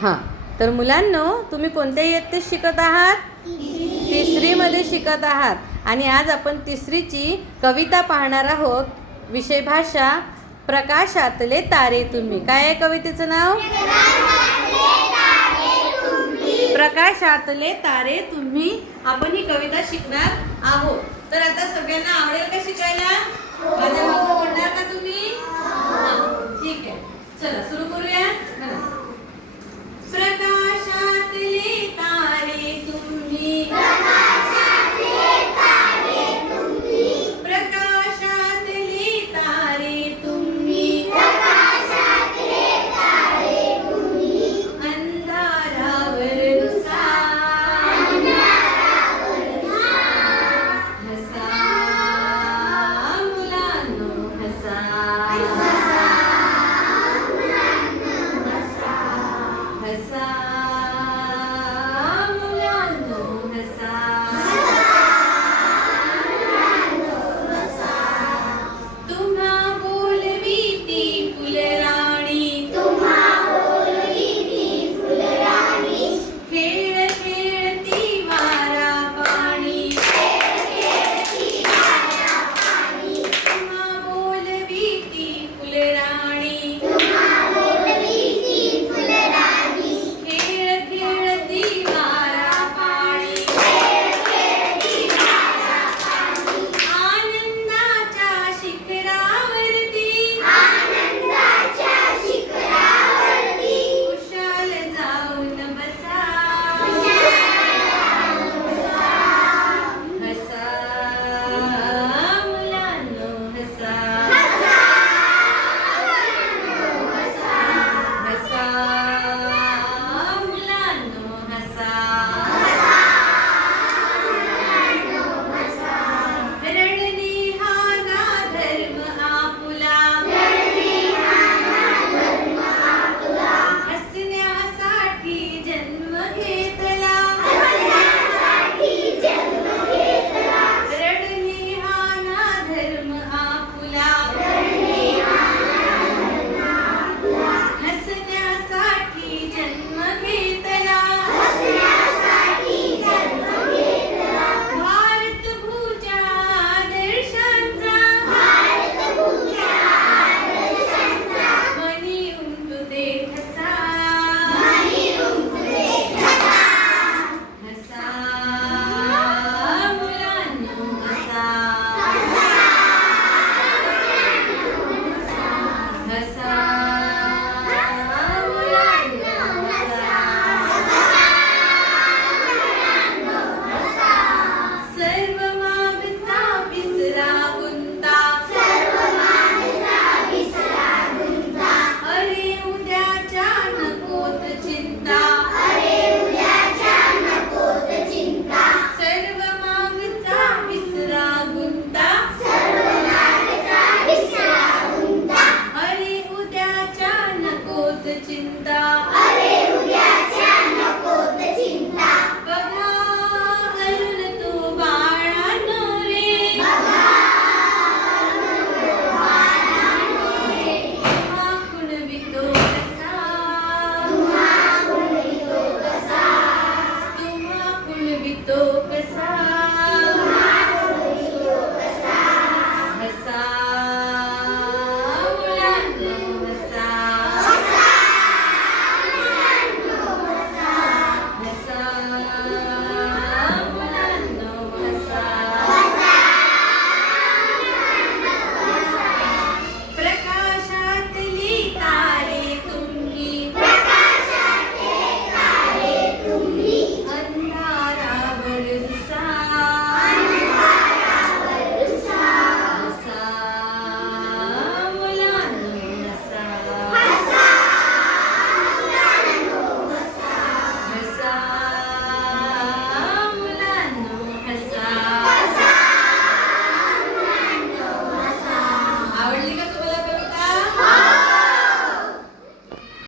हां, तर मुलांनो, तुम्ही कोणत्या इयत्तेत शिकत आहात? तिसरीमध्ये शिकत आहात. आणि आज आपण तिसरीची कविता पाहणार आहोत. विषय भाषा, प्रकाशातले तारे तुम्ही. काय आहे कवितेचं नाव? प्रकाशातले तारे तुम्ही. आपण ही कविता शिकणार आहोत. तर आता सगळ्यांना आवडेल का शिकायला? माझ्या मागं म्हणणार का तुम्ही? ठीक आहे, चला सुरू करूया. प्रकाशातले तारे तुम्ही, प्रकाशातले तारे तुम्ही, प्रकाशातले तारे तुम्ही, प्रकाशातले तारे तुम्ही, अंधारावर नुसा, अंधारावर नुसा, हसा मुलांनो हसा, हसा मुलांनो हसा, हसा